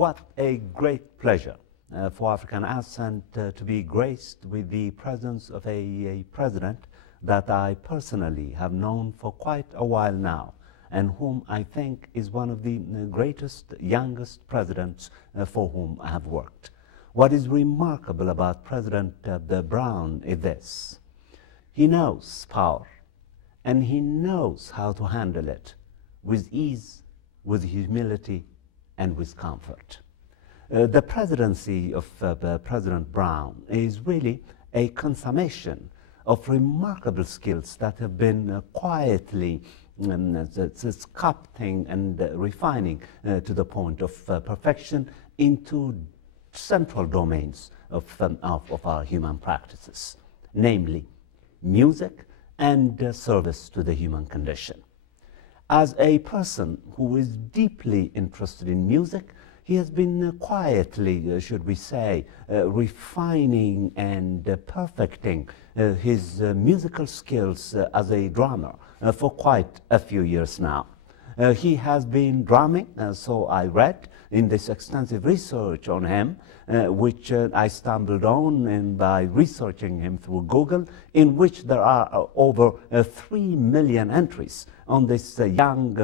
What a great pleasure for African Ascent to be graced with the presence of a president that I personally have known for quite a while now, and whom I think is one of the greatest, youngest presidents for whom I have worked. What is remarkable about President Brown is this: he knows power, and he knows how to handle it with ease, with humility, and with comfort. The presidency of President Brown is really a consummation of remarkable skills that have been quietly sculpting and refining to the point of perfection into central domains of our human practices, namely music and service to the human condition. As a person who is deeply interested in music, he has been quietly, should we say, refining and perfecting his musical skills as a drummer for quite a few years now. He has been drumming, so I read, in this extensive research on him, which I stumbled on by researching him through Google, in which there are over 3 million entries on this young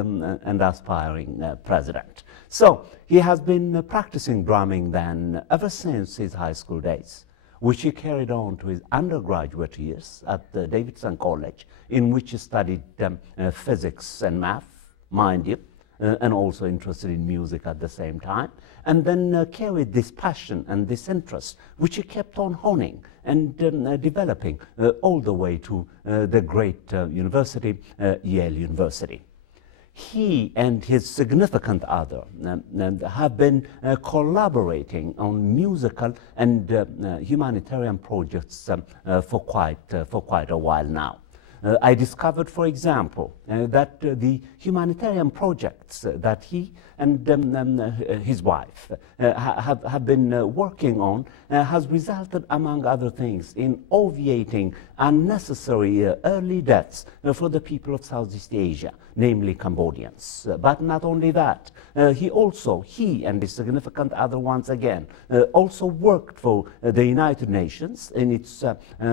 and aspiring president. So he has been practicing drumming then ever since his high school days, which he carried on to his undergraduate years at Davidson College, in which he studied physics and math, mind you, and also interested in music at the same time, and then carried this passion and this interest, which he kept on honing and developing all the way to the great university, Yale University. He and his significant other have been collaborating on musical and humanitarian projects for quite a while now. I discovered, for example, that the humanitarian projects that he and his wife have been working on has resulted, among other things, in obviating unnecessary early deaths for the people of Southeast Asia, namely Cambodians. But not only that, he and his significant other once again also worked for the United Nations in its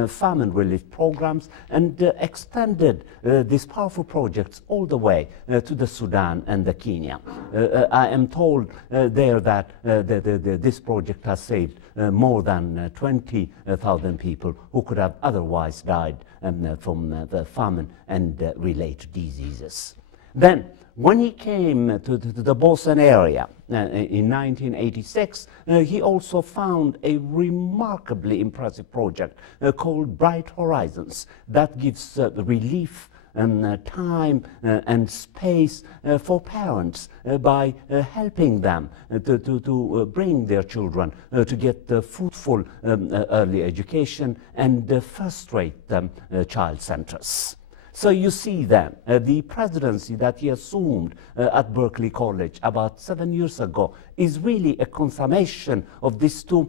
famine relief programs and extended these powerful projects all the way to the Sudan and the Kenya. I am told there that this project has saved more than 20,000 people who could have otherwise died from the famine and related diseases. Then, when he came to the Boston area in 1986, he also found a remarkably impressive project called Bright Horizons that gives relief and time and space for parents by helping them to bring their children to get fruitful early education and first-rate child centers. So you see then, the presidency that he assumed at Berklee College about 7 years ago is really a consummation of these two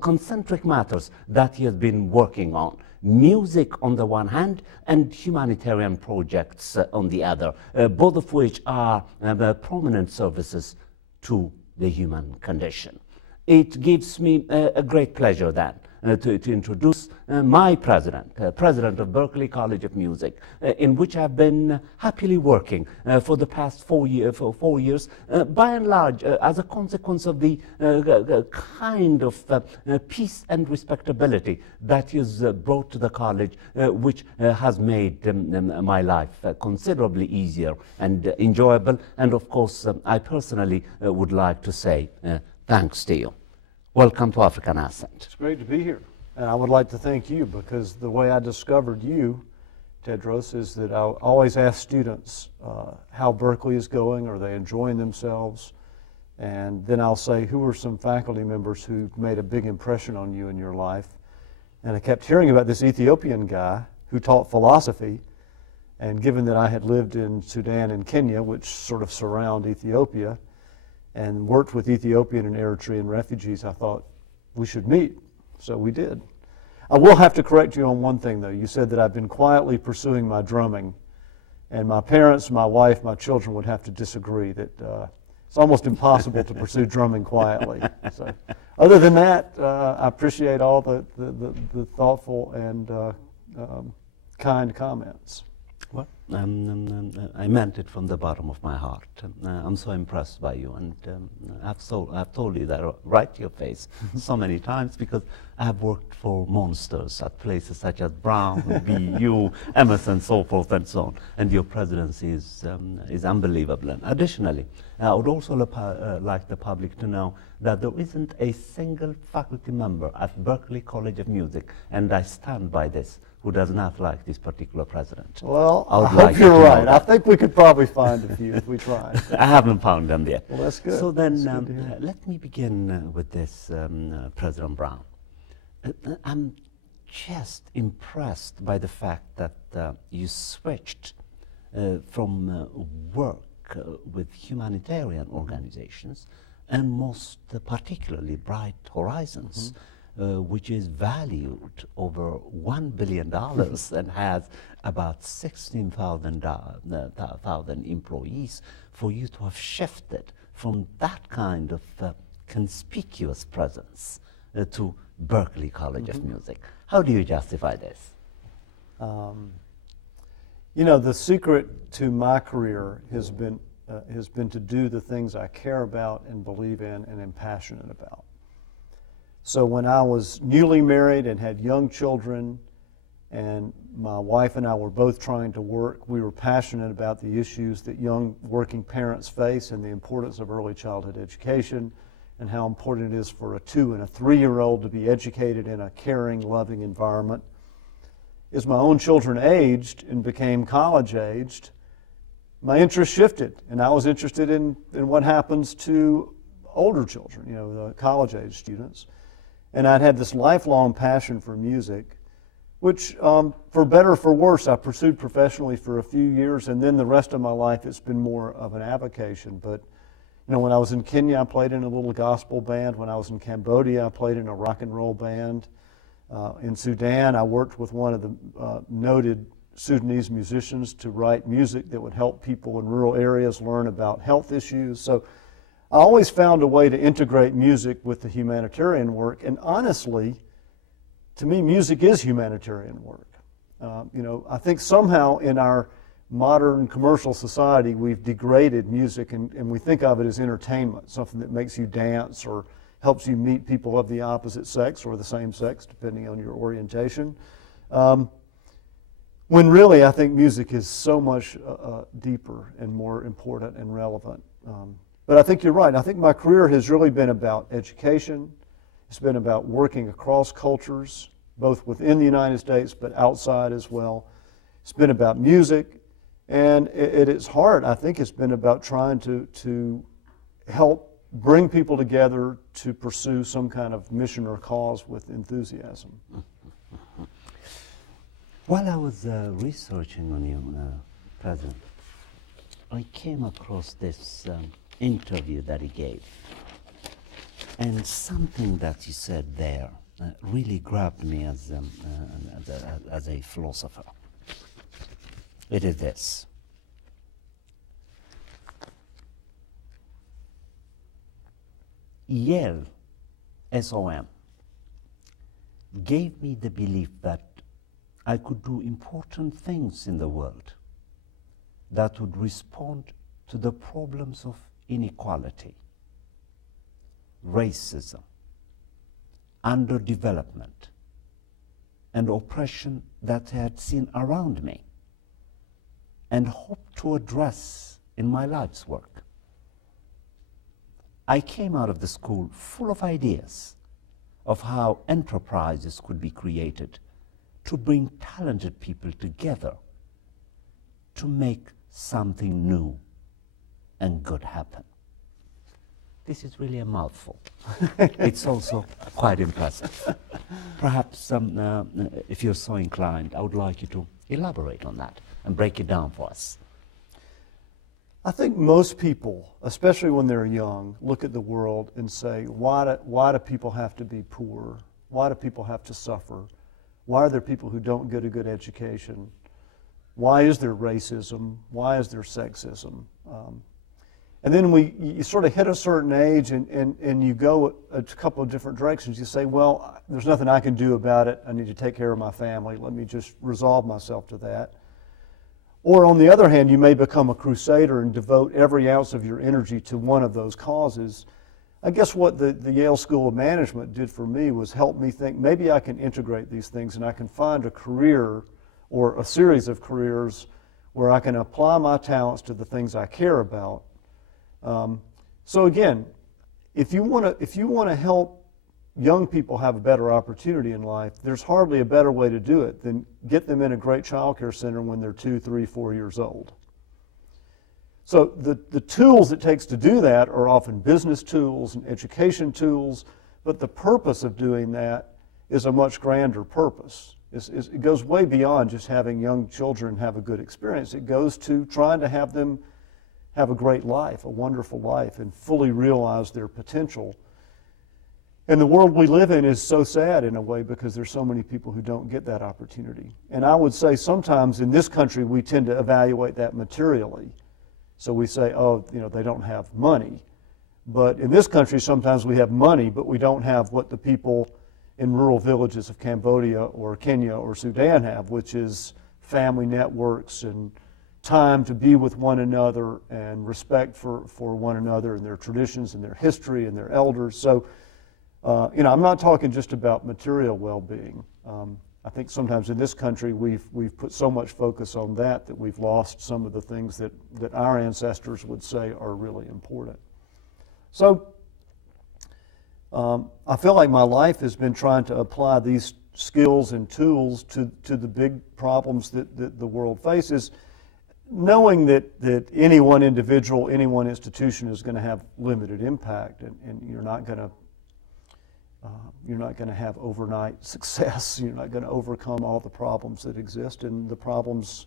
concentric matters that he has been working on: music on the one hand and humanitarian projects on the other, both of which are prominent services to the human condition. It gives me a great pleasure then to introduce my president of Berklee College of Music, in which I've been happily working for the past 4 years, by and large as a consequence of the kind of peace and respectability that is brought to the college, which has made my life considerably easier and enjoyable. And of course, I personally would like to say thanks to you. Welcome to African Ascent. It's great to be here. And I would like to thank you, because the way I discovered you, Teodros, is that I always ask students how Berkeley is going. Are they enjoying themselves? And then I'll say, who are some faculty members who made a big impression on you in your life? And I kept hearing about this Ethiopian guy who taught philosophy. And given that I had lived in Sudan and Kenya, which sort of surround Ethiopia, and worked with Ethiopian and Eritrean refugees, I thought we should meet. So we did. I will have to correct you on one thing, though. You said that I've been quietly pursuing my drumming, and my parents, my wife, my children would have to disagree. That it's almost impossible to pursue drumming quietly. So, other than that, I appreciate all the thoughtful and kind comments. Well, I meant it from the bottom of my heart. I'm so impressed by you, and I've told you that right to your face so many times, because I have worked for monsters at places such as Brown, BU, Emerson, so forth and so on, and your presidency is unbelievable. And additionally, I would also like the public to know that there isn't a single faculty member at Berklee College of Music, and I stand by this, who does not like this particular president. Well, I hope you're right. I think we could probably find a few if we tried. I haven't found them yet. Well, that's good. So then, let me begin with this, President Brown. I'm just impressed by the fact that you switched from work with humanitarian organizations, and most particularly Bright Horizons, which is valued over $1 billion and has about 16,000 employees, for you to have shifted from that kind of conspicuous presence to Berklee College of Music. How do you justify this? You know, the secret to my career has been to do the things I care about and believe in and am passionate about. So when I was newly married and had young children, and my wife and I were both trying to work, we were passionate about the issues that young working parents face and the importance of early childhood education, and how important it is for a 2- and a 3-year-old to be educated in a caring, loving environment. As my own children aged and became college-aged, my interest shifted, and I was interested in what happens to older children, you know, the college-age students. And I'd had this lifelong passion for music, which, for better or for worse, I pursued professionally for a few years, and then the rest of my life it's been more of an avocation. But, you know, when I was in Kenya, I played in a little gospel band. When I was in Cambodia, I played in a rock and roll band. In Sudan, I worked with one of the noted Sudanese musicians to write music that would help people in rural areas learn about health issues. So I always found a way to integrate music with the humanitarian work, and honestly, to me, music is humanitarian work. You know, I think somehow in our modern commercial society, we've degraded music, and we think of it as entertainment, something that makes you dance or helps you meet people of the opposite sex or the same sex, depending on your orientation. When really, I think music is so much deeper and more important and relevant. But I think you're right. I think my career has really been about education. It's been about working across cultures, both within the United States but outside as well. It's been about music, and at its heart, I think it's been about trying to help bring people together to pursue some kind of mission or cause with enthusiasm. While I was researching on you, President, I came across this interview that he gave, and something that he said there really grabbed me as a philosopher. It is this: Yale, SOM, gave me the belief that I could do important things in the world that would respond to the problems of inequality, racism, underdevelopment, and oppression that I had seen around me, and hoped to address in my life's work. I came out of the school full of ideas of how enterprises could be created to bring talented people together to make something new and good happen. This is really a mouthful. It's also quite impressive. Perhaps, if you're so inclined, I would like you to elaborate on that and break it down for us. I think most people, especially when they're young, look at the world and say, why do people have to be poor? Why do people have to suffer? Why are there people who don't get a good education? Why is there racism? Why is there sexism? And then you sort of hit a certain age and you go a couple of different directions. You say, well, there's nothing I can do about it. I need to take care of my family. Let me just resolve myself to that. Or on the other hand, you may become a crusader and devote every ounce of your energy to one of those causes. I guess what the Yale School of Management did for me was help me think maybe I can integrate these things and I can find a career or a series of careers where I can apply my talents to the things I care about. So again, if you want to help young people have a better opportunity in life, there's hardly a better way to do it than get them in a great child care center when they're 2, 3, 4 years old. So the tools it takes to do that are often business tools and education tools, but the purpose of doing that is a much grander purpose. It goes way beyond just having young children have a good experience. It goes to trying to have them have a great life, a wonderful life, and fully realize their potential. And the world we live in is so sad in a way because there's so many people who don't get that opportunity. And I would say sometimes in this country we tend to evaluate that materially. So we say, oh, they don't have money. But in this country sometimes we have money, but we don't have what the people in rural villages of Cambodia or Kenya or Sudan have, which is family networks and time to be with one another and respect for one another and their traditions and their history and their elders. So, I'm not talking just about material well-being. I think sometimes in this country we've put so much focus on that we've lost some of the things that our ancestors would say are really important. So, I feel like my life has been trying to apply these skills and tools to the big problems that the world faces, knowing that any one individual, any one institution is going to have limited impact, and you're not going to have overnight success. You're not going to overcome all the problems that exist, and the problems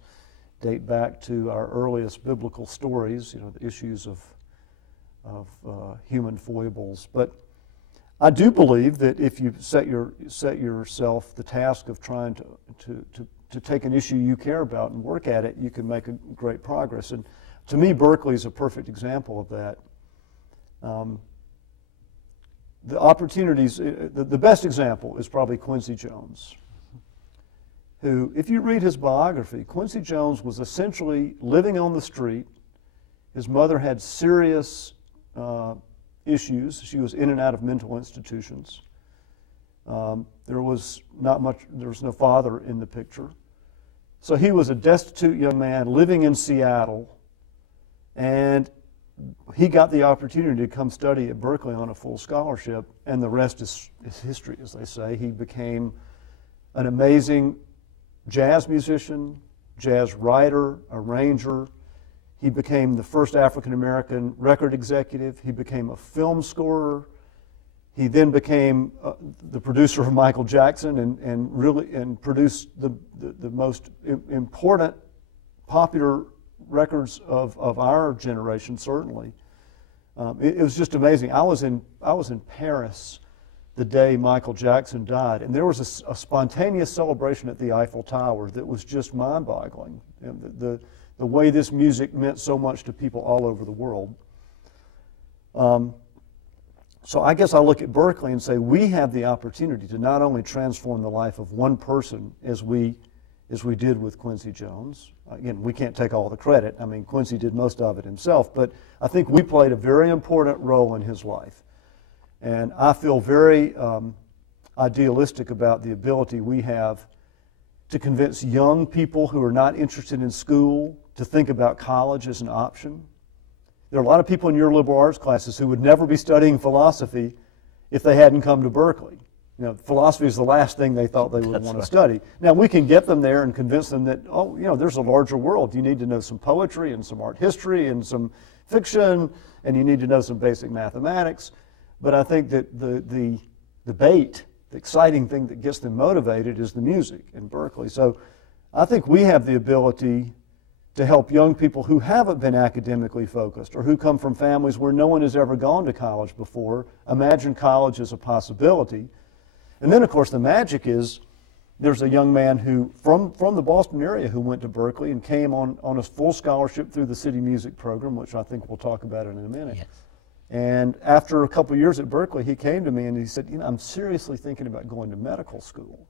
date back to our earliest biblical stories. The issues of human foibles. But I do believe that if you set yourself the task of trying to take an issue you care about and work at it, you can make a great progress. And to me, Berkeley is a perfect example of that. The opportunities, the best example is probably Quincy Jones, who, if you read his biography, Quincy Jones was essentially living on the street. His mother had serious issues. She was in and out of mental institutions. There was no father in the picture. So he was a destitute young man living in Seattle, and he got the opportunity to come study at Berkeley on a full scholarship, and the rest is history, as they say. He became an amazing jazz musician, jazz writer, arranger. He became the first African-American record executive. He became a film scorer. He then became the producer of Michael Jackson and produced the most important popular records of our generation, certainly. It was just amazing. I was in Paris the day Michael Jackson died, and there was a spontaneous celebration at the Eiffel Tower that was just mind-boggling. The way this music meant so much to people all over the world. So I guess I look at Berkeley and say we have the opportunity to not only transform the life of one person as we did with Quincy Jones. Again, we can't take all the credit. I mean, Quincy did most of it himself, but I think we played a very important role in his life. And I feel very idealistic about the ability we have to convince young people who are not interested in school to think about college as an option. There are a lot of people in your liberal arts classes who would never be studying philosophy if they hadn't come to Berkeley. Philosophy is the last thing they thought they would want to study. Now, we can get them there and convince them that, there's a larger world. You need to know some poetry and some art history and some fiction, and you need to know some basic mathematics. But I think that the debate, the exciting thing that gets them motivated is the music in Berkeley. So I think we have the ability to help young people who haven't been academically focused or who come from families where no one has ever gone to college before imagine college as a possibility. And then, of course, the magic is there's a young man who, from the Boston area, who went to Berkeley and came on a full scholarship through the City Music program, which I think we'll talk about in a minute. Yes. And after a couple of years at Berkeley, he came to me and he said, you know, I'm seriously thinking about going to medical school.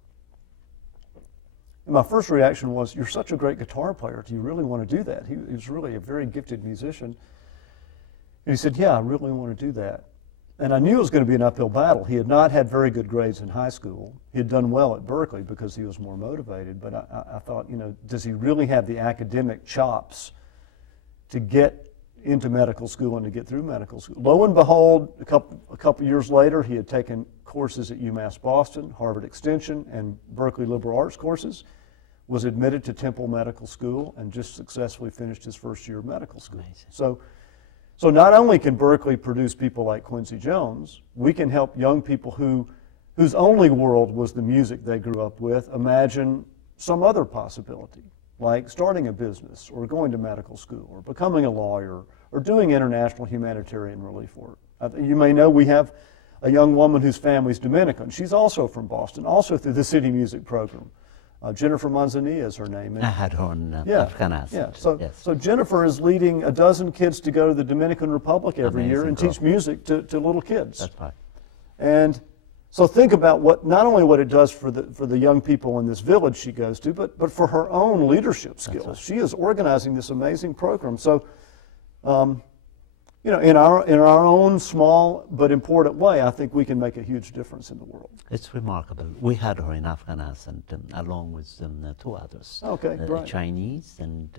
And my first reaction was, you're such a great guitar player. Do you really want to do that? He was really a very gifted musician. And he said, yeah, I really want to do that. And I knew it was going to be an uphill battle. He had not had very good grades in high school. He had done well at Berkeley because he was more motivated. But I thought, you know, does he really have the academic chops to get into medical school and to get through medical school? Lo and behold, a couple years later, he had taken courses at UMass Boston, Harvard Extension, and Berkeley Liberal Arts courses, was admitted to Temple Medical School, and just successfully finished his first year of medical school. Amazing. So not only can Berkeley produce people like Quincy Jones, we can help young people whose only world was the music they grew up with imagine some other possibility, like starting a business or going to medical school or becoming a lawyer or doing international humanitarian relief work. You may know we have a young woman whose family's Dominican. She's also from Boston, also through the City Music program. Jennifer Manzanilla is her name. I had her on African Ascent. Yeah. So Jennifer is leading a dozen kids to go to the Dominican Republic every year and teach music to little kids. That's right. And so think about not only what it does for the young people in this village she goes to, but for her own leadership skills. Right. She is organizing this amazing program. So, you know, in our own small but important way, I think we can make a huge difference in the world. It's remarkable. We had her in African Ascent along with two others. Okay, a Chinese and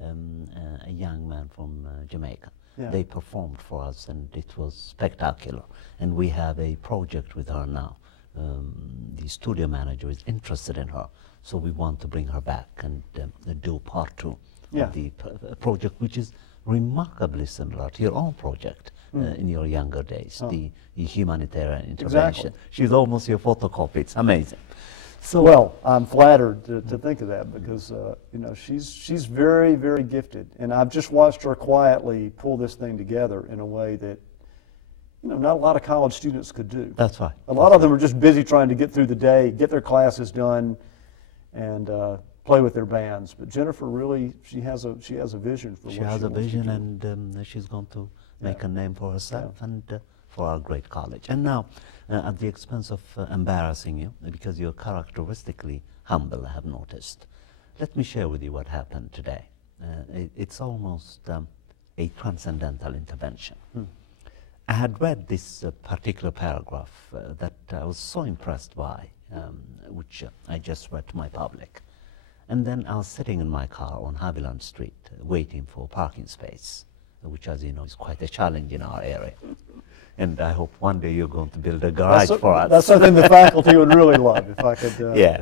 a young man from Jamaica. Yeah. They performed for us, and it was spectacular. And we have a project with her now. The studio manager is interested in her, so we want to bring her back and do part 2 of the project, which is remarkably similar to your own project in your younger days, the humanitarian intervention. Exactly. She's almost your photocopy. It's amazing. So, well, I'm flattered to think of that because you know, she's very, very gifted, and I've just watched her quietly pull this thing together in a way that, you know, not a lot of college students could do. That's right. A lot of them are just busy trying to get through the day, get their classes done, and play with their bands. But Jennifer really, she has a vision for what she has a wants vision, to do. and she's going to make a name for herself and for our great college. And now, at the expense of embarrassing you, because you're characteristically humble, I have noticed, let me share with you what happened today. It's almost a transcendental intervention. I had read this particular paragraph that I was so impressed by, which I just read to my public. And then I was sitting in my car on Haviland Street waiting for a parking space, which, as you know, is quite a challenge in our area. And I hope one day you're going to build a garage for us. That's something the faculty would really love, if I could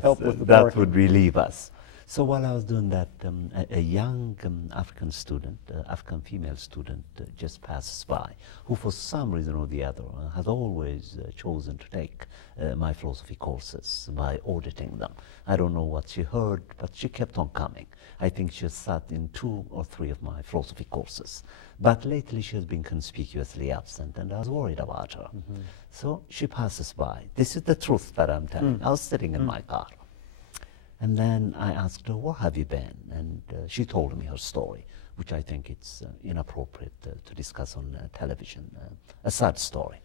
help with the parking. That would relieve us. So while I was doing that, a young African student, African female student, just passes by, who for some reason or the other has always chosen to take my philosophy courses by auditing them. I don't know what she heard, but she kept on coming. I think she has sat in 2 or 3 of my philosophy courses. But lately she has been conspicuously absent, and I was worried about her. So she passes by. This is the truth that I'm telling. I was sitting in my car. And then I asked her, where have you been? And she told me her story, which I think it's inappropriate to discuss on television, a sad story.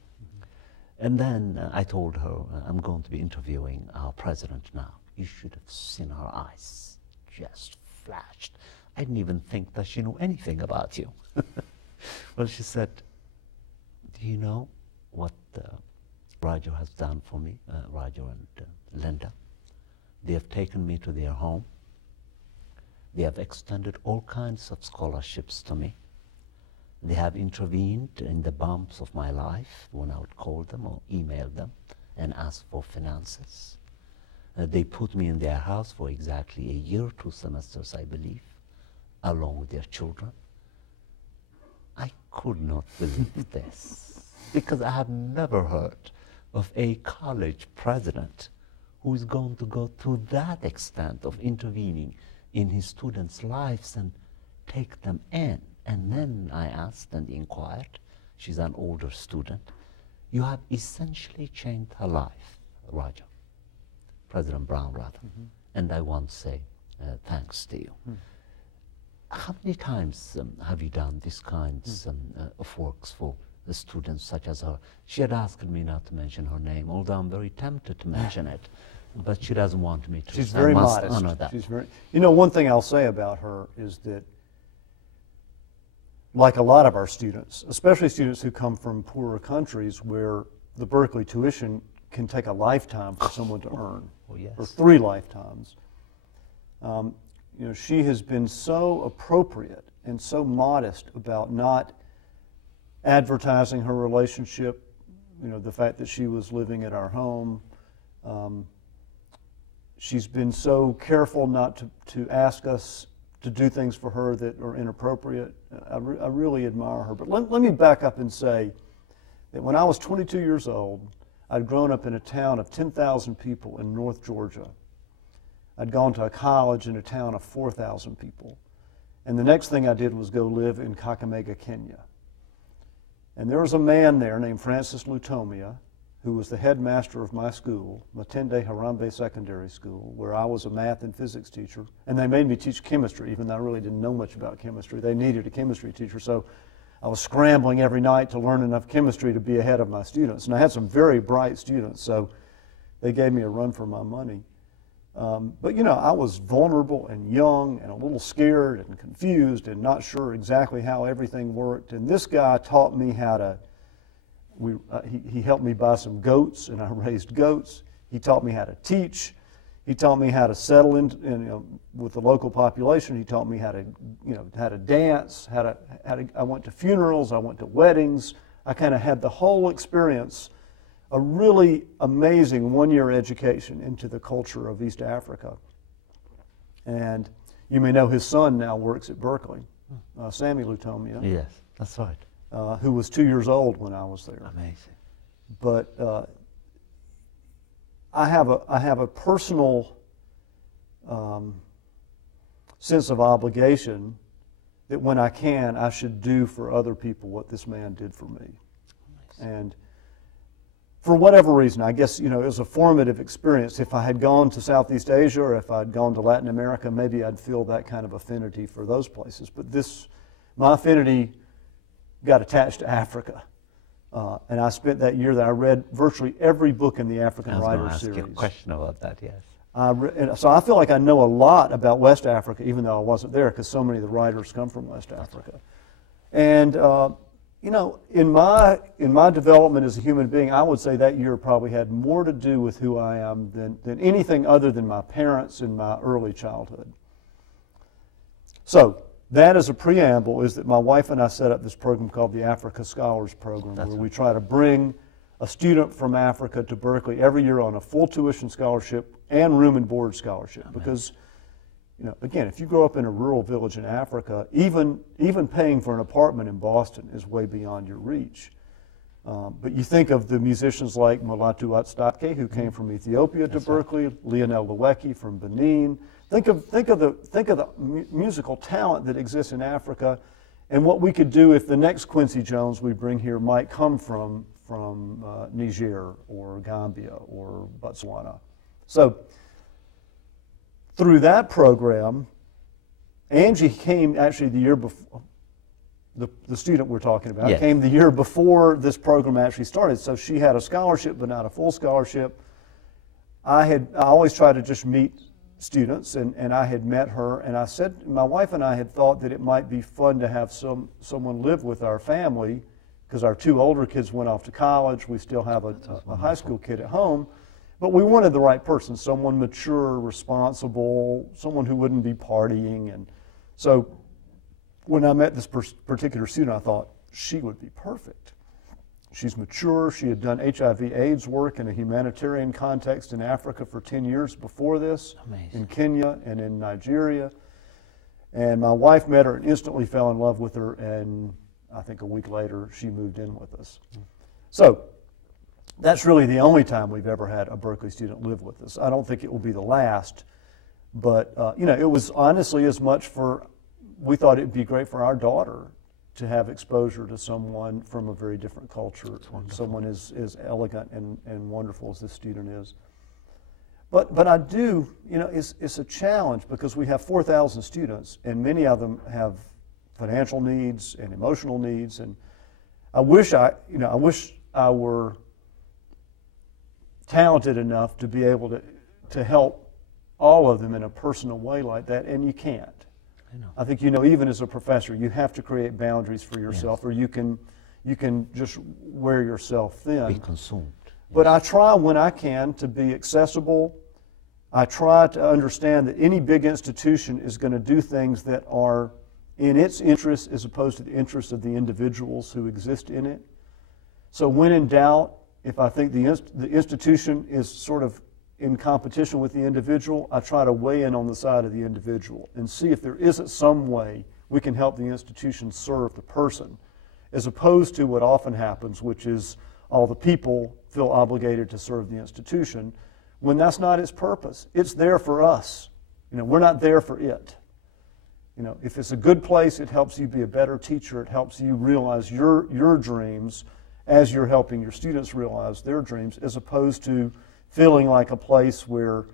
And then I told her, I'm going to be interviewing our president now. You should have seen her eyes, just flashed. I didn't even think that she knew anything about you. Well, she said, do you know what Roger has done for me, Roger and Linda? They have taken me to their home. They have extended all kinds of scholarships to me. They have intervened in the bumps of my life when I would call them or email them and ask for finances. They put me in their house for exactly a year, 2 semesters, I believe, along with their children. I could not believe this, because I have never heard of a college president who is going to go to that extent of intervening in his students' lives and take them in. And then I asked and inquired, she's an older student, you have essentially changed her life, Roger. President Brown rather, and I want to say thanks to you. How many times have you done these kinds of works for the students such as her? She had asked me not to mention her name, although I'm very tempted to mention it, but she doesn't want me to. She's so very I must modest. honor that. She's very, you know, one thing I'll say about her is that, like a lot of our students, especially students who come from poorer countries where the Berkeley tuition can take a lifetime for someone to earn, yes. or 3 lifetimes. You know, she has been so appropriate and so modest about not advertising her relationship, you know, the fact that she was living at our home. She's been so careful not to ask us to do things for her that are inappropriate. I really admire her. But let me back up and say that when I was 22 years old, I'd grown up in a town of 10,000 people in North Georgia. I'd gone to a college in a town of 4,000 people. And the next thing I did was go live in Kakamega, Kenya. And there was a man there named Francis Lutomia, who was the headmaster of my school, Matende Harambe Secondary School, where I was a math and physics teacher. And they made me teach chemistry, even though I really didn't know much about chemistry. They needed a chemistry teacher, so I was scrambling every night to learn enough chemistry to be ahead of my students. And I had some very bright students, so they gave me a run for my money. But you know, I was vulnerable and young and a little scared and confused and not sure exactly how everything worked. And this guy taught me how to, he helped me buy some goats, and I raised goats. He taught me how to teach. He taught me how to settle in with the local population. He taught me how to, how to dance, I went to funerals, I went to weddings. I kind of had the whole experience, a really amazing one-year education into the culture of East Africa. And you may know his son now works at Berkeley, Sammy Lutomia. Yes, that's right. Who was 2 years old when I was there. Amazing. But I have a personal sense of obligation that when I can, I should do for other people what this man did for me. Nice. And for whatever reason, I guess, it was a formative experience. If I had gone to Southeast Asia or if I'd gone to Latin America, maybe I'd feel that kind of affinity for those places. But my affinity got attached to Africa. And I spent that year that I read virtually every book in the African Writers series. I was going to ask you a question about that, yes. So I feel like I know a lot about West Africa, even though I wasn't there, because so many of the writers come from West Africa. And in my development as a human being, I would say that year probably had more to do with who I am than anything other than my parents in my early childhood. So that as a preamble is that my wife and I set up this program called the Africa Scholars Program, where we try to bring a student from Africa to Berkeley every year on a full tuition scholarship and room and board scholarship. Because, again, if you grow up in a rural village in Africa, even paying for an apartment in Boston is way beyond your reach. But you think of the musicians like Mulatu Atstake, who came from Ethiopia to Berkeley, Lionel Lewecki from Benin. Think of the musical talent that exists in Africa, and what we could do if the next Quincy Jones we bring here might come from Niger or Gambia or Botswana. So through that program, Angie came actually the year before. The student we're talking about came the year before this program actually started. So she had a scholarship, but not a full scholarship. I always try to just meet students, and I had met her, and I said, my wife and I had thought that it might be fun to have someone live with our family, because our 2 older kids went off to college. We still have a high school kid at home, but we wanted the right person, someone mature, responsible, someone who wouldn't be partying. And so when I met this particular student, I thought she would be perfect. She's mature. She had done HIV/AIDS work in a humanitarian context in Africa for 10 years before this. Amazing. In Kenya and in Nigeria. And my wife met her and instantly fell in love with her, and I think a week later she moved in with us. So that's really the only time we've ever had a Berkeley student live with us. I don't think it will be the last, but it was honestly as much we thought it'd be great for our daughter to have exposure to someone from a very different culture, someone as elegant and wonderful as this student is. But I do, it's a challenge because we have 4,000 students, and many of them have financial needs and emotional needs, and I wish I were talented enough to be able to help all of them in a personal way like that, and you can't. I think even as a professor, you have to create boundaries for yourself, or you can just wear yourself thin. Be consumed. But I try when I can to be accessible. I try to understand that any big institution is going to do things that are in its interest as opposed to the interest of the individuals who exist in it. So when in doubt, if I think the institution is sort of in competition with the individual, I try to weigh in on the side of the individual and see if there isn't some way we can help the institution serve the person, as opposed to what often happens, which is all the people feel obligated to serve the institution, when that's not its purpose. It's there for us. We're not there for it. If it's a good place, it helps you be a better teacher. It helps you realize your dreams as you're helping your students realize their dreams, as opposed to feeling like a place where,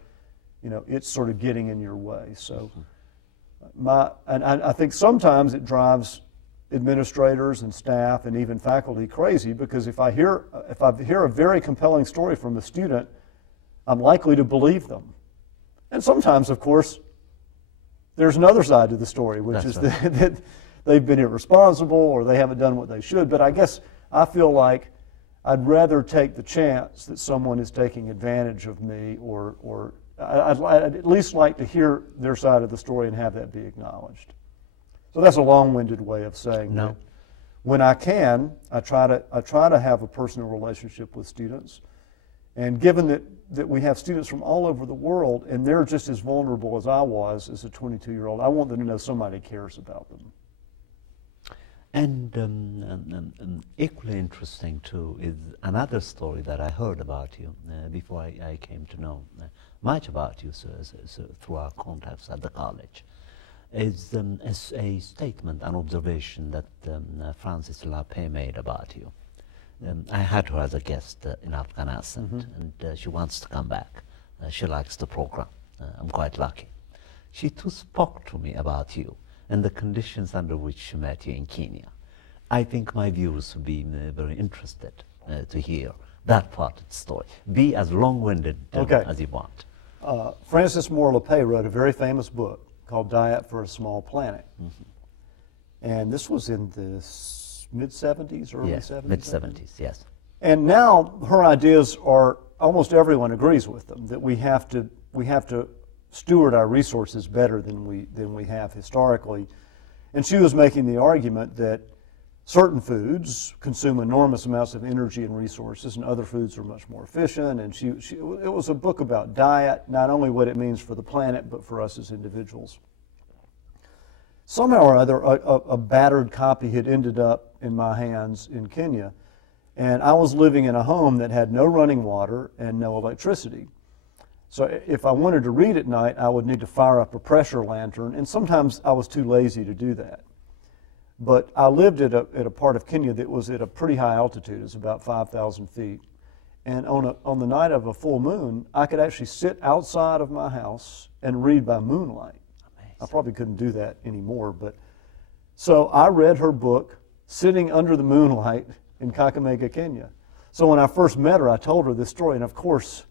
it's sort of getting in your way. So, and I think sometimes it drives administrators and staff and even faculty crazy, because if I hear a very compelling story from a student, I'm likely to believe them. And sometimes, of course, there's another side to the story, which is that they've been irresponsible or they haven't done what they should. But I guess I feel like I'd rather take the chance that someone is taking advantage of me, or I'd at least like to hear their side of the story and have that be acknowledged. So that's a long-winded way of saying that when I can, I try to have a personal relationship with students. And given that we have students from all over the world, and they're just as vulnerable as I was as a 22-year-old, I want them to know somebody cares about them. And equally interesting, too, is another story that I heard about you before I came to know much about you through our contacts at the college. Is a statement, an observation that Frances Lappé made about you. I had her as a guest in Afghan Ascent, and she wants to come back. She likes the program. I'm quite lucky. She too spoke to me about you and the conditions under which she met you in Kenya. I think my viewers would be very interested to hear that part of the story. Be as long-winded as you want. Frances Moore Lappé wrote a very famous book called Diet for a Small Planet. And this was in the mid-70s, early 70s? Mid-70s, yes. And now her ideas are, almost everyone agrees with them, that we have to steward our resources better than we have historically. And she was making the argument that certain foods consume enormous amounts of energy and resources, and other foods are much more efficient. And it was a book about diet, not only what it means for the planet, but for us as individuals. Somehow or other, a battered copy had ended up in my hands in Kenya, and I was living in a home that had no running water and no electricity. So if I wanted to read at night, I would need to fire up a pressure lantern, and sometimes I was too lazy to do that. But I lived at a part of Kenya that was at a pretty high altitude. It's about 5,000 feet. And on the night of a full moon, I could actually sit outside of my house and read by moonlight. Amazing. I probably couldn't do that anymore. But so I read her book sitting under the moonlight in Kakamega, Kenya. So when I first met her, I told her this story. And of course,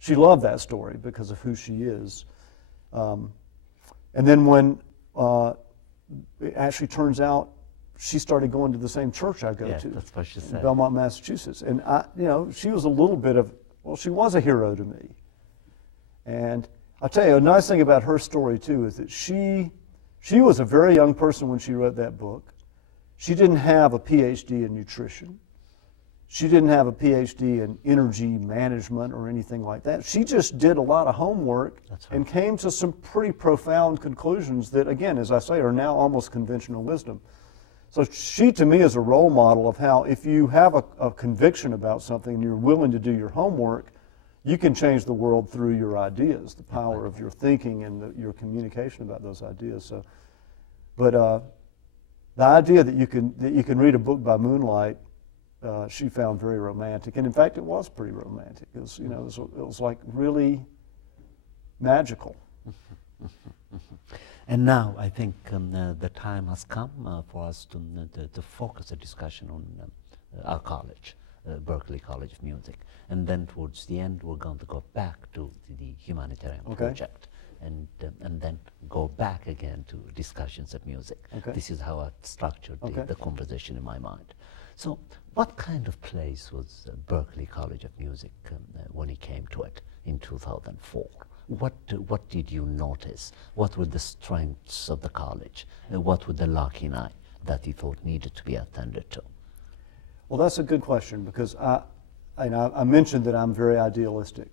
she loved that story because of who she is. And then when it actually turns out she started going to the same church I go to. That's what she said. In Belmont, Massachusetts. And she was a little bit of, she was a hero to me. And I'll tell you, a nice thing about her story too is that she was a very young person when she wrote that book. She didn't have a PhD in nutrition. She didn't have a PhD in energy management or anything like that. She just did a lot of homework and came to some pretty profound conclusions that, again, as I say, are now almost conventional wisdom. So she, to me, is a role model of how if you have a conviction about something and you're willing to do your homework, you can change the world through your ideas, the power of your thinking and your communication about those ideas. So, but the idea that you can read a book by moonlight, she found very romantic, and in fact, it was pretty romantic. It was, it was like really magical. And now I think the time has come for us to focus the discussion on our college, Berklee College of Music. And then towards the end, we're going to go back to the humanitarian project and then go back again to discussions of music. This is how I structured the conversation in my mind. So what kind of place was Berklee College of Music when he came to it in 2004? What did you notice? What were the strengths of the college? What were the lucky eye that you thought needed to be attended to? Well, that's a good question, because I mentioned that I'm very idealistic,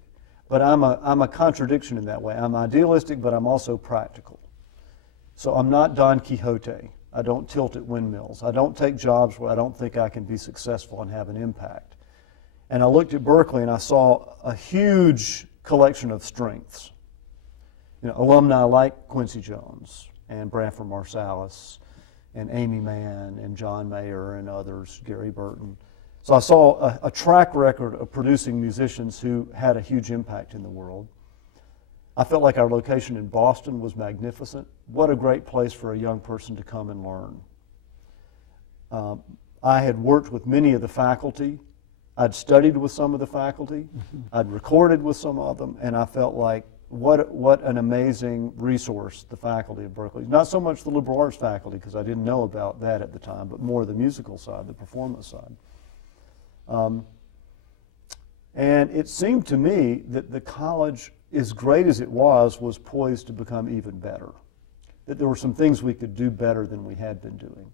but I'm a contradiction in that way. I'm idealistic, but I'm also practical. So I'm not Don Quixote. I don't tilt at windmills. I don't take jobs where I don't think I can be successful and have an impact. And I looked at Berkeley and I saw a huge collection of strengths. You know, alumni like Quincy Jones and Branford Marsalis and Amy Mann and John Mayer and others, Gary Burton. So I saw a track record of producing musicians who had a huge impact in the world. I felt like our location in Boston was magnificent. What a great place for a young person to come and learn. I had worked with many of the faculty. I'd studied with some of the faculty. I'd recorded with some of them, and I felt like what an amazing resource the faculty of Berkeley. Not so much the liberal arts faculty, because I didn't know about that at the time, but more the musical side, the performance side. And it seemed to me that the college, as great as it was poised to become even better. That there were some things we could do better than we had been doing.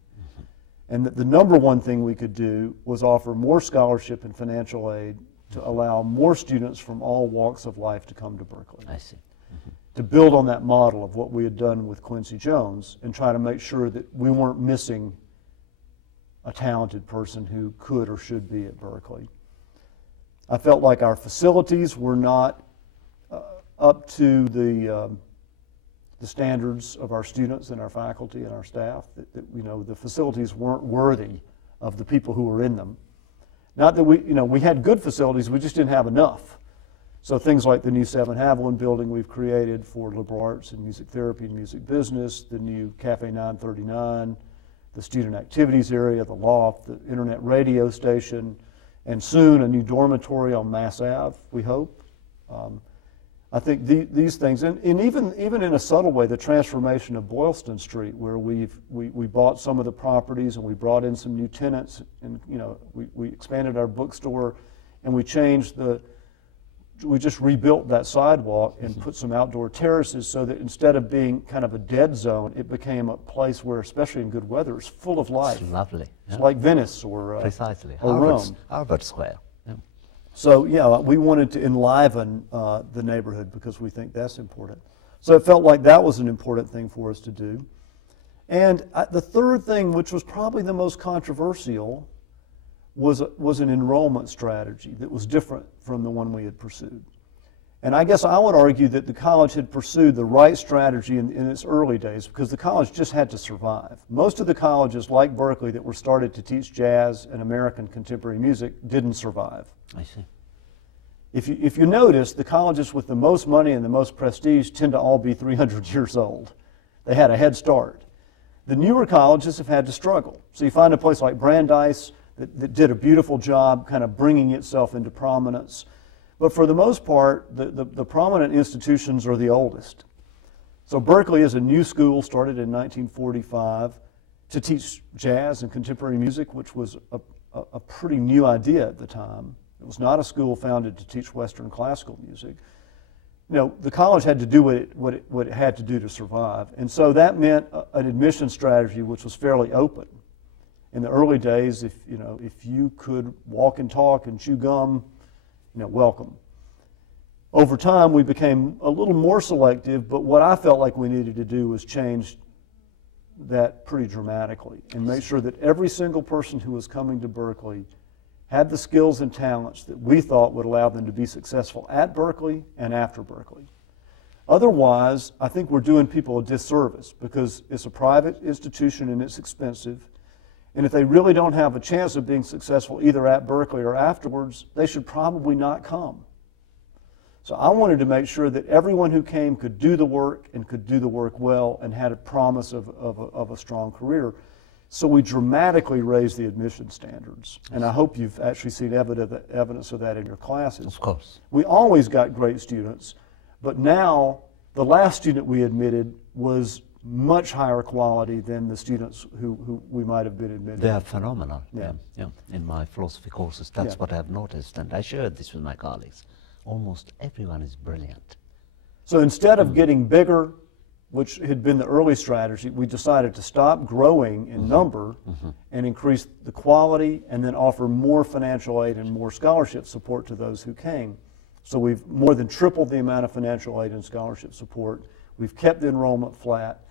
And that the number one thing we could do was offer more scholarship and financial aid to allow more students from all walks of life to come to Berkeley. I see. To build on that model of what we had done with Quincy Jones and try to make sure that we weren't missing a talented person who could or should be at Berkeley. I felt like our facilities were not up to the standards of our students and our faculty and our staff. That you know, the facilities weren't worthy of the people who were in them. Not that we had good facilities, we just didn't have enough. So things like the new 7 Haviland building we've created for liberal arts and music therapy and music business, the new Cafe 939, the student activities area, the loft, the internet radio station, and soon a new dormitory on Mass Ave, we hope. I think these things, and even in a subtle way, the transformation of Boylston Street, where we bought some of the properties and we brought in some new tenants, and we expanded our bookstore, and we just rebuilt that sidewalk and put some outdoor terraces so that instead of being kind of a dead zone, it became a place where, especially in good weather, it's full of life. It's lovely. It's like Venice or precisely or Rome. Harvard Square. So yeah, we wanted to enliven the neighborhood because we think that's important. So it felt like that was an important thing for us to do. And the third thing, which was probably the most controversial, was an enrollment strategy that was different from the one we had pursued. And I guess I would argue that the college had pursued the right strategy in its early days because the college just had to survive. Most of the colleges, like Berkeley, that were started to teach jazz and American contemporary music didn't survive. I see. If you notice, the colleges with the most money and the most prestige tend to all be 300 years old. They had a head start. The newer colleges have had to struggle. So you find a place like Brandeis that did a beautiful job kind of bringing itself into prominence. But for the most part, the prominent institutions are the oldest. So Berkeley is a new school started in 1945 to teach jazz and contemporary music, which was a pretty new idea at the time. It was not a school founded to teach Western classical music. You know, the college had to do what it had to do to survive. And so that meant an admission strategy which was fairly open. In the early days, if you could walk and talk and chew gum, welcome. Over time, we became a little more selective, but what I felt like we needed to do was change that pretty dramatically and make sure that every single person who was coming to Berkeley had the skills and talents that we thought would allow them to be successful at Berkeley and after Berkeley. Otherwise, I think we're doing people a disservice because it's a private institution and it's expensive. And if they really don't have a chance of being successful either at Berkeley or afterwards, they should probably not come. So I wanted to make sure that everyone who came could do the work and could do the work well and had a promise of a strong career. So we dramatically raised the admission standards. And I hope you've actually seen evidence of that in your classes. Of course. We always got great students, but now the last student we admitted was much higher quality than the students who we might have been admitted. They are phenomenal. Yeah. In my philosophy courses, that's what I've noticed, and I shared this with my colleagues. Almost everyone is brilliant. So instead of getting bigger, which had been the early strategy, we decided to stop growing in number and increase the quality and then offer more financial aid and more scholarship support to those who came. So we've more than tripled the amount of financial aid and scholarship support. We've kept the enrollment flat.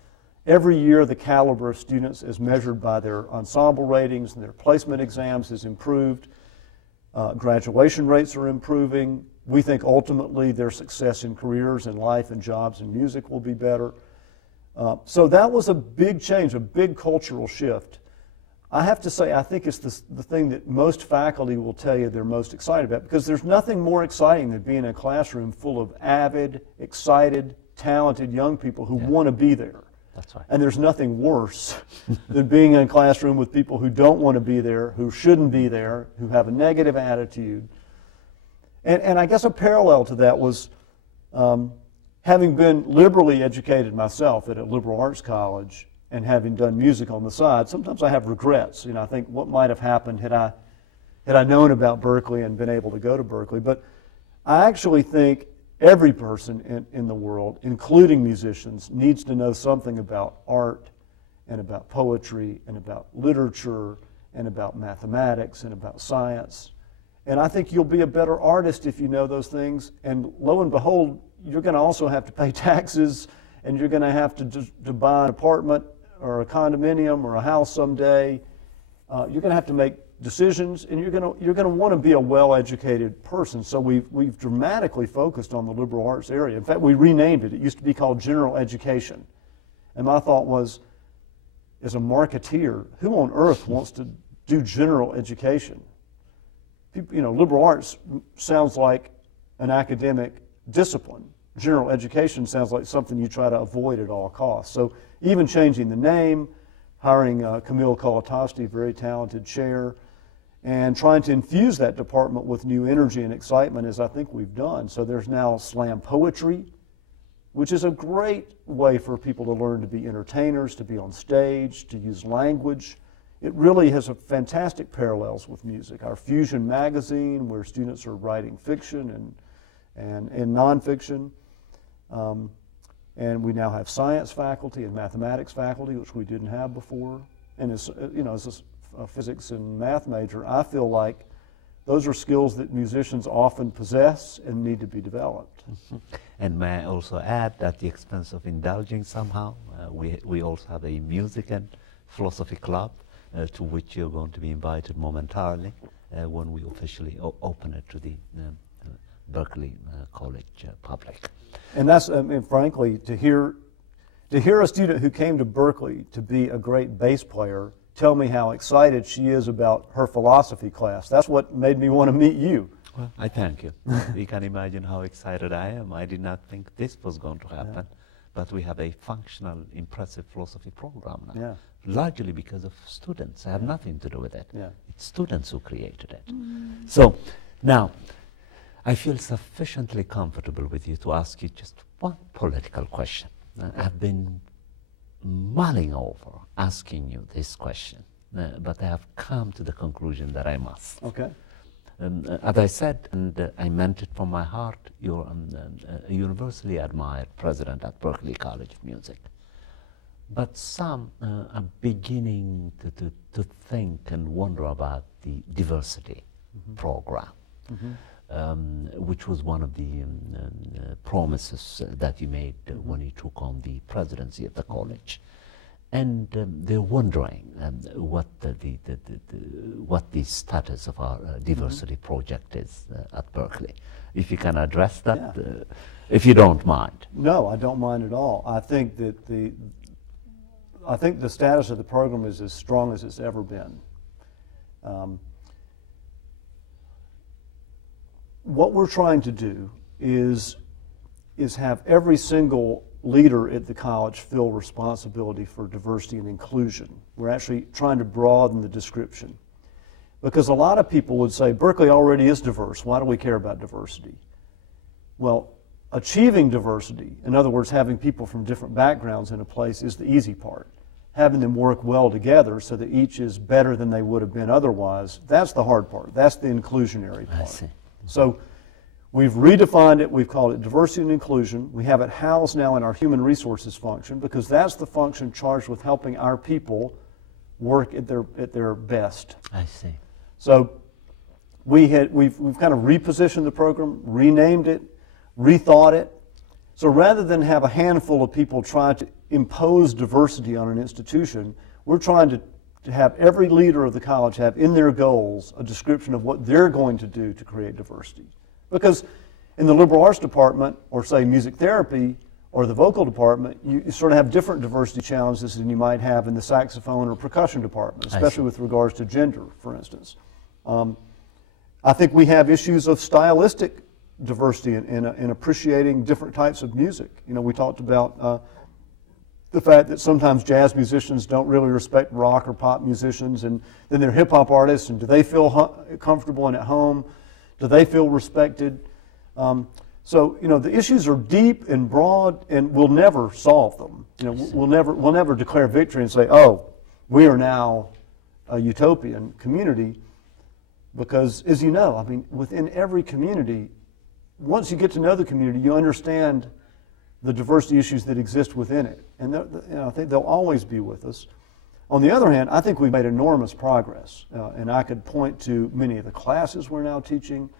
Every year, the caliber of students as measured by their ensemble ratings and their placement exams has improved. Graduation rates are improving. We think ultimately their success in careers and life and jobs and music will be better. So that was a big change, a big cultural shift. I have to say, I think it's the thing that most faculty will tell you they're most excited about, because there's nothing more exciting than being in a classroom full of avid, excited, talented young people who want to be there. That's right. And there's nothing worse than being in a classroom with people who don't want to be there, who shouldn't be there, who have a negative attitude. And I guess a parallel to that was having been liberally educated myself at a liberal arts college and having done music on the side, sometimes I have regrets. You know, I think what might have happened had I known about Berkeley and been able to go to Berkeley. But I actually think every person in the world, including musicians, needs to know something about art and about poetry and about literature and about mathematics and about science. And I think you'll be a better artist if you know those things. And lo and behold, you're going to also have to pay taxes, and you're going to have to buy an apartment or a condominium or a house someday. You're going to have to make decisions, and you're going to want to be a well-educated person. So we've dramatically focused on the liberal arts area. In fact, we renamed it. It used to be called general education. And my thought was, as a marketeer, who on earth wants to do general education? You know, liberal arts sounds like an academic discipline. General education sounds like something you try to avoid at all costs. So even changing the name, hiring Camille Colatasti, very talented chair, and trying to infuse that department with new energy and excitement, as I think we've done. So there's now slam poetry, which is a great way for people to learn to be entertainers, to be on stage, to use language. It really has a fantastic parallels with music. Our Fusion magazine, where students are writing fiction and nonfiction. And we now have science faculty and mathematics faculty, which we didn't have before. And as a physics and math major, I feel like those are skills that musicians often possess and need to be developed. And may I also add, at the expense of indulging somehow, we also have a music and philosophy club to which you're going to be invited momentarily when we officially open it to the Berklee College public. And that's, I mean, frankly, to hear a student who came to Berkeley to be a great bass player tell me how excited she is about her philosophy class. That's what made me want to meet you. Well, I thank you. You can imagine how excited I am. I did not think this was going to happen, but we have a functional, impressive philosophy program now, largely because of students. I have nothing to do with it. It's students who created it. So now, I feel sufficiently comfortable with you to ask you just one political question. I've been mulling over asking you this question, but I have come to the conclusion that I must. Okay. As I said, and I meant it from my heart, you're a universally admired president at Berklee College of Music. But some are beginning to think and wonder about the diversity program. Which was one of the promises that you made when you took on the presidency of the college. And they're wondering what the status of our diversity project is at Berkeley. If you can address that, if you don't mind. No, I don't mind at all. I think that the status of the program is as strong as it's ever been. What we're trying to do is have every single leader at the college feel responsibility for diversity and inclusion. We're actually trying to broaden the description. Because a lot of people would say, Berkeley already is diverse, why do we care about diversity? Well, achieving diversity, in other words, having people from different backgrounds in a place, is the easy part. Having them work well together so that each is better than they would have been otherwise, that's the hard part. That's the inclusionary part. I see. So we've redefined it. We've called it diversity and inclusion. We have it housed now in our human resources function because that's the function charged with helping our people work at their best. I see. So we've kind of repositioned the program, renamed it, rethought it. So rather than have a handful of people try to impose diversity on an institution, we're trying to have every leader of the college have in their goals a description of what they're going to do to create diversity. Because in the liberal arts department, or say music therapy, or the vocal department, you sort of have different diversity challenges than you might have in the saxophone or percussion department, especially with regards to gender, for instance. I think we have issues of stylistic diversity in appreciating different types of music. You know, we talked about the fact that sometimes jazz musicians don't really respect rock or pop musicians, and then they're hip-hop artists, and do they feel comfortable and at home? Do they feel respected? So, you know, the issues are deep and broad, and we'll never solve them. You know, we'll never declare victory and say, oh, we are now a utopian community, because, as you know, I mean, within every community, once you get to know the community, you understand the diversity issues that exist within it. And I think they'll always be with us. On the other hand, I think we've made enormous progress. And I could point to many of the classes we're now teaching,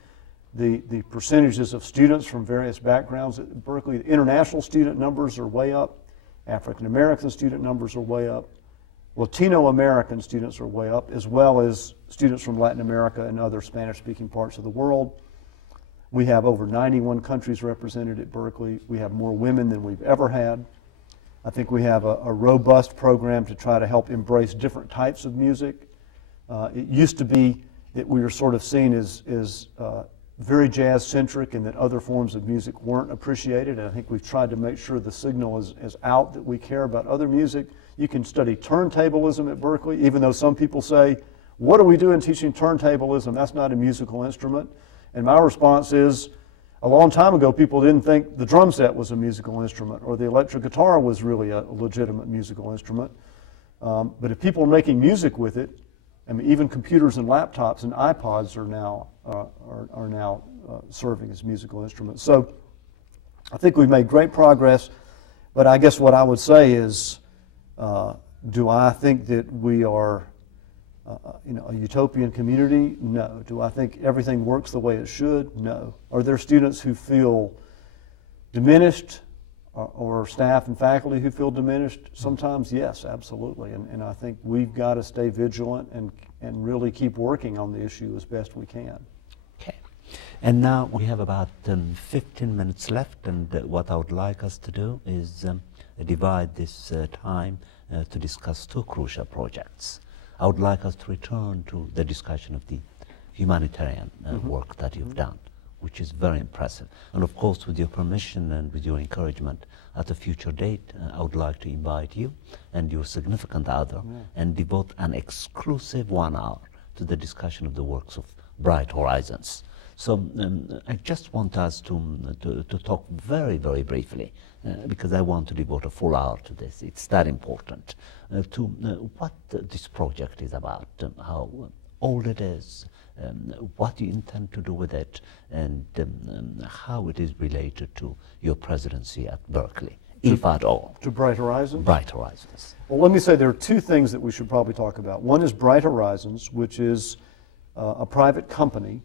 the percentages of students from various backgrounds at Berkeley. The international student numbers are way up. African American student numbers are way up. Latino American students are way up, as well as students from Latin America and other Spanish-speaking parts of the world. We have over 91 countries represented at Berkeley. We have more women than we've ever had. I think we have a robust program to try to help embrace different types of music. It used to be that we were sort of seen as very jazz-centric and that other forms of music weren't appreciated. And I think we've tried to make sure the signal is out that we care about other music. You can study turntablism at Berkeley, even though some people say, what are we doing teaching turntablism? That's not a musical instrument. And my response is, a long time ago, people didn't think the drum set was a musical instrument or the electric guitar was really a legitimate musical instrument. But if people are making music with it, I mean, even computers and laptops and iPods are now serving as musical instruments. So I think we've made great progress. But I guess what I would say is, do I think that we are a utopian community? No. Do I think everything works the way it should? No. Are there students who feel diminished, or staff and faculty who feel diminished? Sometimes, yes, absolutely. And I think we've got to stay vigilant and really keep working on the issue as best we can. Okay. And now we have about 15 minutes left, and what I would like us to do is divide this time to discuss two crucial projects. I would like us to return to the discussion of the humanitarian work that you've done, which is very impressive. And of course, with your permission and with your encouragement, at a future date, I would like to invite you and your significant other and devote an exclusive 1 hour to the discussion of the works of Bright Horizons. So I just want us to talk very, very briefly, because I want to devote a full hour to this. It's that important, to what this project is about, how old it is, what you intend to do with it, and how it is related to your presidency at Berkeley, if at all. To Bright Horizons? Bright Horizons. Well, let me say there are two things that we should probably talk about. One is Bright Horizons, which is a private company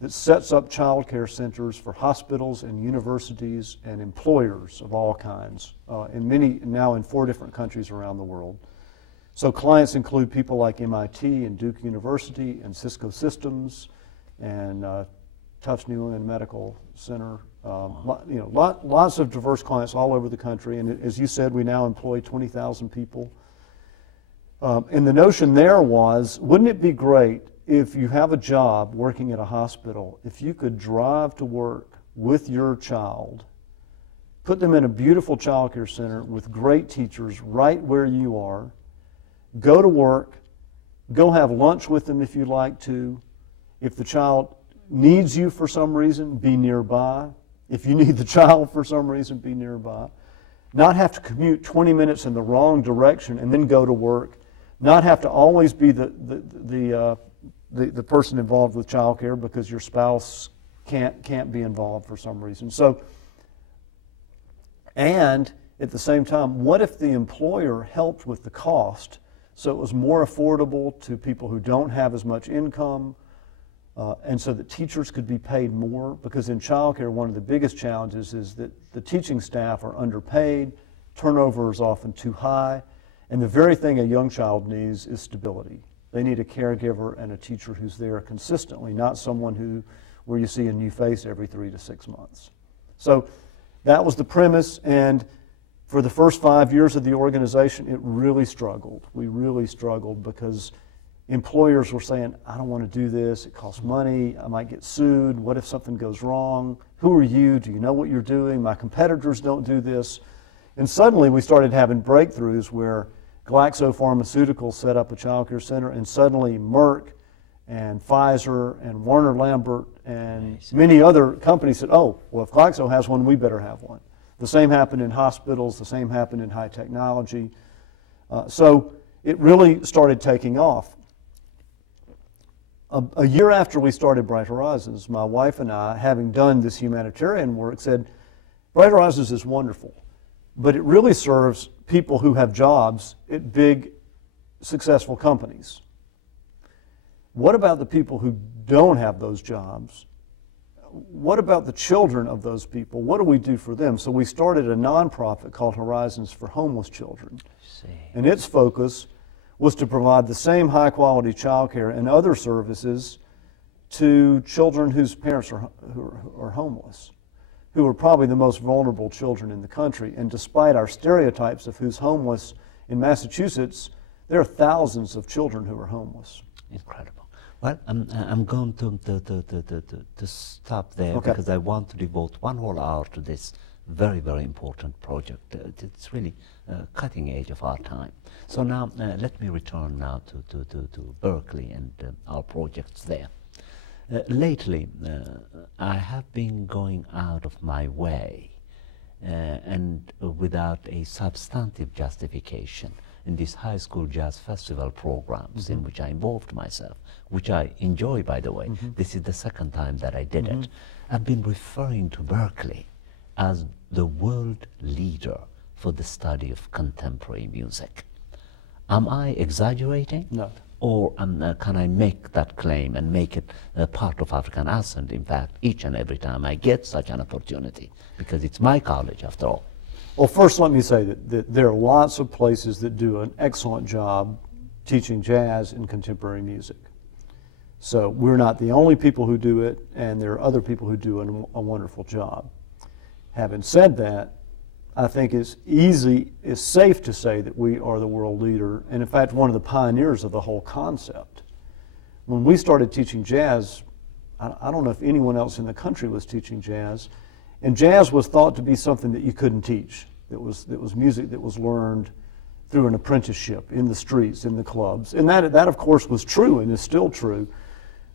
that sets up child care centers for hospitals and universities and employers of all kinds, now in 4 different countries around the world. So clients include people like MIT and Duke University and Cisco Systems and Tufts New England Medical Center. Lots of diverse clients all over the country. And as you said, we now employ 20,000 people. And the notion there was, wouldn't it be great if you have a job working at a hospital, if you could drive to work with your child, put them in a beautiful child care center with great teachers right where you are, go to work, go have lunch with them if you like to. If the child needs you for some reason, be nearby. If you need the child for some reason, be nearby. Not have to commute 20 minutes in the wrong direction and then go to work. Not have to always be the person involved with child care because your spouse can't be involved for some reason. So, and at the same time, what if the employer helped with the cost so it was more affordable to people who don't have as much income, and so that teachers could be paid more? Because in child care, one of the biggest challenges is that the teaching staff are underpaid, turnover is often too high, and the very thing a young child needs is stability. They need a caregiver and a teacher who's there consistently, not someone where you see a new face every 3 to 6 months. So that was the premise, and for the first 5 years of the organization, it really struggled. We really struggled because employers were saying, I don't want to do this, it costs money, I might get sued, what if something goes wrong? Who are you? Do you know what you're doing? My competitors don't do this. And suddenly we started having breakthroughs where Glaxo Pharmaceuticals set up a child care center, and suddenly Merck and Pfizer and Warner Lambert and many other companies said, oh, well, if Glaxo has one, we better have one. The same happened in hospitals, the same happened in high technology. So it really started taking off. A year after we started Bright Horizons, my wife and I, having done this humanitarian work, said, Bright Horizons is wonderful, but it really serves people who have jobs at big, successful companies. What about the people who don't have those jobs? What about the children of those people? What do we do for them? So we started a nonprofit called Horizons for Homeless Children. And its focus was to provide the same high-quality child care and other services to children whose parents are homeless, who are probably the most vulnerable children in the country. And despite our stereotypes of who's homeless, in Massachusetts, there are thousands of children who are homeless. Incredible. Well, I'm going to stop there, okay, because I want to devote one whole hour to this very, very important project. It's really cutting edge of our time. So now let me return now to Berkeley and our projects there. Lately, I have been going out of my way and without a substantive justification in these high school jazz festival programs in which I involved myself, which I enjoy, by the way. This is the second time that I did it. I've been referring to Berkeley as the world leader for the study of contemporary music. Am I exaggerating? No. Or can I make that claim and make it a part of African Ascent, in fact, each and every time I get such an opportunity, because it's my college after all? Well, first let me say that there are lots of places that do an excellent job teaching jazz and contemporary music. So we're not the only people who do it, and there are other people who do a wonderful job. Having said that, I think it's safe to say that we are the world leader, and in fact one of the pioneers of the whole concept. When we started teaching jazz, I don't know if anyone else in the country was teaching jazz, and jazz was thought to be something that you couldn't teach. That was music that was learned through an apprenticeship in the streets, in the clubs, and that of course was true and is still true.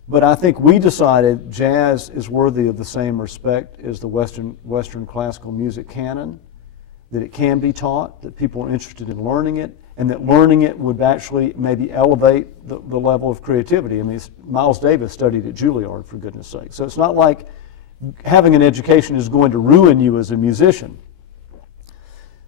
But I think we decided jazz is worthy of the same respect as the Western classical music canon, that it can be taught, that people are interested in learning it, and that learning it would actually maybe elevate the level of creativity. I mean, Miles Davis studied at Juilliard, for goodness sake. So it's not like having an education is going to ruin you as a musician.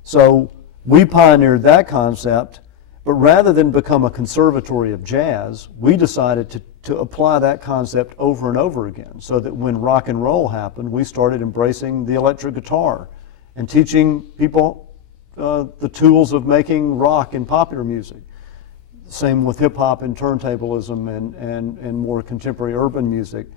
So we pioneered that concept, but rather than become a conservatory of jazz, we decided to apply that concept over and over again, so that when rock and roll happened, we started embracing the electric guitar and teaching people the tools of making rock and popular music. Same with hip-hop and turntablism and more contemporary urban music.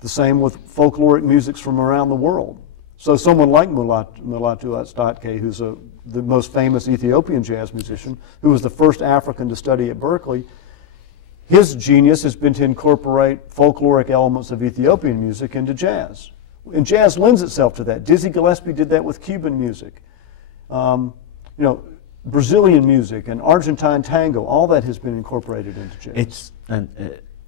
The same with folkloric musics from around the world. So someone like Mulatu Astatke, who's the most famous Ethiopian jazz musician, who was the first African to study at Berkeley, his genius has been to incorporate folkloric elements of Ethiopian music into jazz. And jazz lends itself to that. Dizzy Gillespie did that with Cuban music. Brazilian music and Argentine tango, all that has been incorporated into jazz.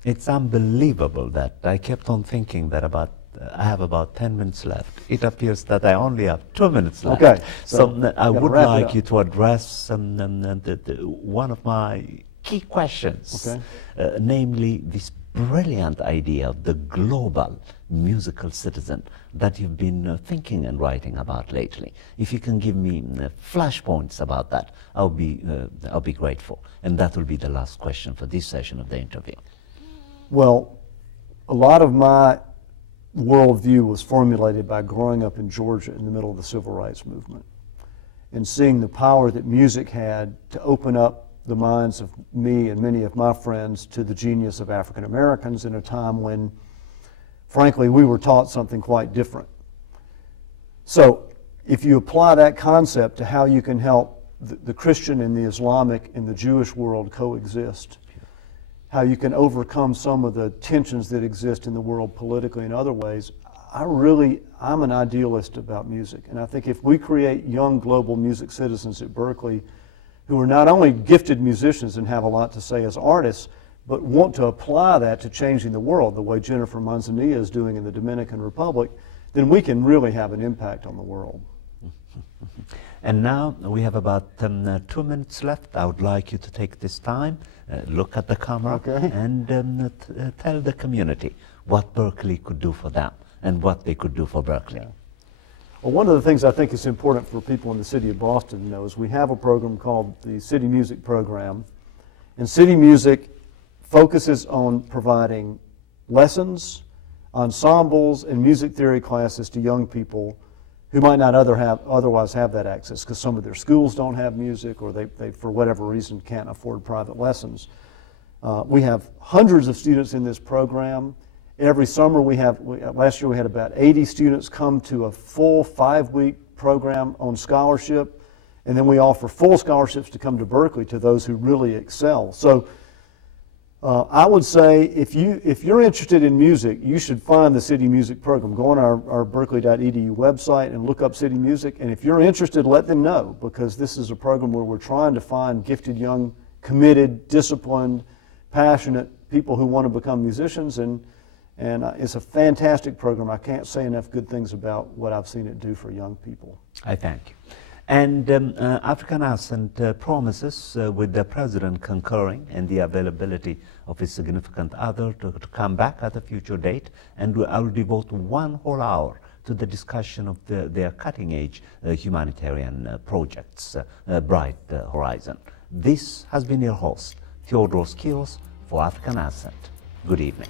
It's unbelievable that I kept on thinking that I have about 10 minutes left. It appears that I only have 2 minutes left. Okay. So I would like you to address one of my key questions, okay. Namely this brilliant idea of the global musical citizen that you've been thinking and writing about lately. If you can give me flashpoints about that, I'll be grateful. And that will be the last question for this session of the interview. Well, a lot of my worldview was formulated by growing up in Georgia in the middle of the Civil Rights Movement and seeing the power that music had to open up the minds of me and many of my friends to the genius of African Americans in a time when, frankly, we were taught something quite different. So if you apply that concept to how you can help the Christian and the Islamic and the Jewish world coexist, how you can overcome some of the tensions that exist in the world politically and other ways, I'm an idealist about music. And I think if we create young global music citizens at Berkeley who are not only gifted musicians and have a lot to say as artists, but want to apply that to changing the world the way Jennifer Manzanilla is doing in the Dominican Republic, then we can really have an impact on the world. And now we have about 2 minutes left. I would like you to take this time, look at the camera, okay. and tell the community what Berkeley could do for them and what they could do for Berkeley. Yeah. Well, one of the things I think is important for people in the city of Boston to know is we have a program called the City Music Program. And City Music focuses on providing lessons, ensembles, and music theory classes to young people who might not otherwise have that access because some of their schools don't have music or they for whatever reason, can't afford private lessons. We have hundreds of students in this program. Every summer last year we had about 80 students come to a full 5-week program on scholarship, and then we offer full scholarships to come to Berkeley to those who really excel. So I would say if you're interested in music, you should find the City Music Program. Go on our berkeley.edu website and look up City Music, and if you're interested, let them know, because this is a program where we're trying to find gifted, young, committed, disciplined, passionate people who want to become musicians, and it's a fantastic program. I can't say enough good things about what I've seen it do for young people. I thank you. And African Ascent promises, with the President concurring and the availability of his significant other, to come back at a future date, and I will devote 1 whole hour to the discussion of their cutting-edge humanitarian projects, Bright Horizon. This has been your host, Teodros Kiros, for African Ascent. Good evening.